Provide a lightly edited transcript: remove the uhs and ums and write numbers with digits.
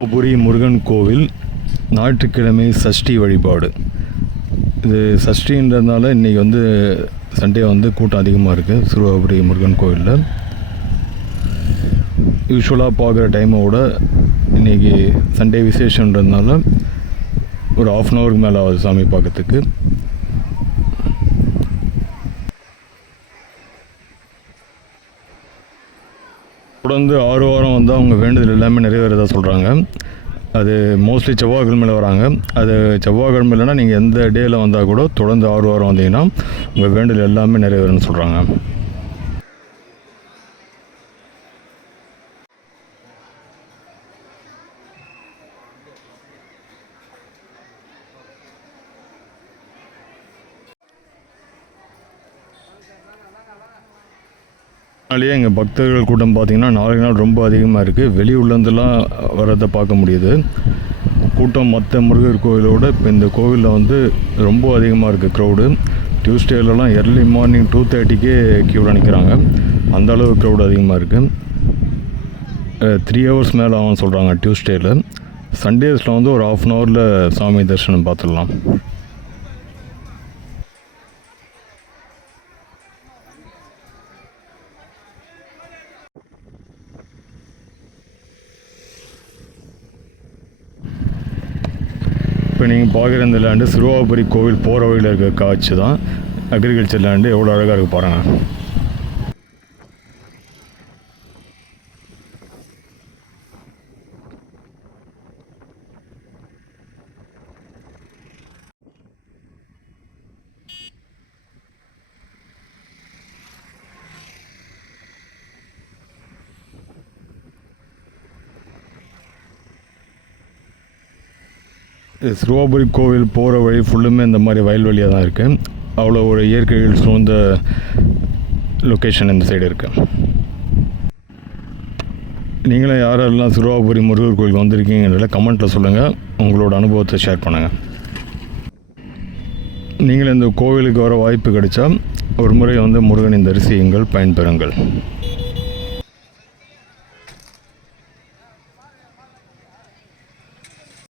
சிறுவாபுரி முருகன் கோவில் ஞாயிற்றுக்கிழமை சஷ்டி வழிபாடு. இது சஷ்டின்றதுனால இன்றைக்கி சண்டே கூட்டம் அதிகமாக இருக்குது சிறுவாபுரி முருகன் கோவிலில். யூஸ்வலாக பார்க்குற டைமோட இன்றைக்கி சண்டே விசேஷன்றதுனால ஒரு 1/2 ஹவருக்கு மேலே ஆகுது சாமி பார்க்கறதுக்கு. தொடர்ந்து 6 வாரம் அவங்க வேண்டுதல் எல்லாமே நிறைவேறதா சொல்கிறாங்க. அது மோஸ்ட்லி செவ்வாய்க்கிழமையில் வராங்க. அது செவ்வாய்க்கிழமை இல்லைன்னா நீங்கள் எந்த டேயில் வந்தால் கூட தொடர்ந்து 6 வாரம் வந்தீங்கன்னா உங்கள் வேண்டுதல் எல்லாமே நிறைவேறும்னு சொல்கிறாங்க. அதனாலேயே எங்கள் பக்தர்கள் கூட்டம் பார்த்திங்கன்னா நாளைக்கு நாள் ரொம்ப அதிகமாக இருக்குது. வெளியூர்லேருந்துலாம் வரதை பார்க்க முடியுது. கூட்டம் மற்ற முருகர் கோவிலோட இப்போ இந்த கோவிலில் ரொம்ப அதிகமாக இருக்குது க்ரௌடு. டியூஸ்டேலலாம் எர்லி மார்னிங் 2:30க்கே க்யூவில் நிற்கிறாங்க. அந்த அளவு க்ரௌடு அதிகமாக இருக்குது. 3 ஹவர்ஸ் மேலே ஆகும்னு சொல்கிறாங்க டியூஸ்டேயில். சண்டேஸில் ஒரு 1/2 ஹவரில் சாமி தரிசனம் பார்த்துடலாம். இப்போ நீங்கள் பார்க்குற இந்த லேண்டு சிறுவாபுரி கோவில் போகிற வழியில் இருக்க காட்சி தான். அக்ரிகல்ச்சர் லேண்டு எவ்வளோ அழகாக இருக்குது பாருங்கள். சிறுவாபுரி கோவில் போகிற வழி ஃபுல்லுமே இந்த மாதிரி வயல்வெளியாக தான் இருக்குது. அவ்வளோ ஒரு இயற்கைகள் சூழ்ந்த லொக்கேஷன் இந்த சைடு இருக்குது. நீங்களும் யாரெல்லாம் சிறுவாபுரி முருகர் கோவிலுக்கு வந்திருக்கீங்கன்றத கமெண்ட்டில் சொல்லுங்கள். உங்களோட அனுபவத்தை ஷேர் பண்ணுங்கள். நீங்களும் இந்த கோவிலுக்கு வர வாய்ப்பு கிடைச்சா ஒரு முறை முருகனின் தரிசியுங்கள், பயன்பெறுங்கள்.